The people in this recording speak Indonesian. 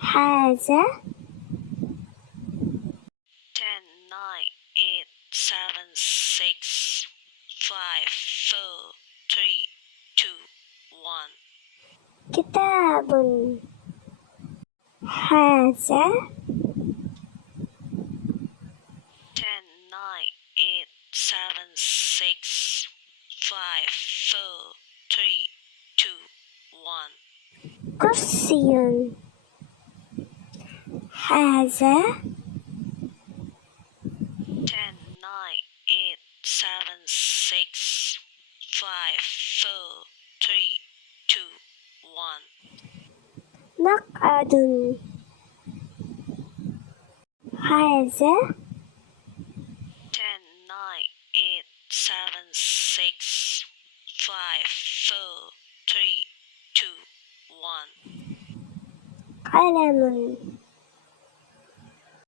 هذا 10, 9, 8, 7, 6, 5, 4, 3, 2, 1. كتاب. هذا 10, 9, 8, 7, 6, 5, 4, 3, 2, 1. كرسي. هذا 10, 9, 8, 7, 6, 5, 4, 3, 2, 1. مقعد. هذا 10, 9, 8, 7, 6, 5, 4, 3, 2, 1. قلم.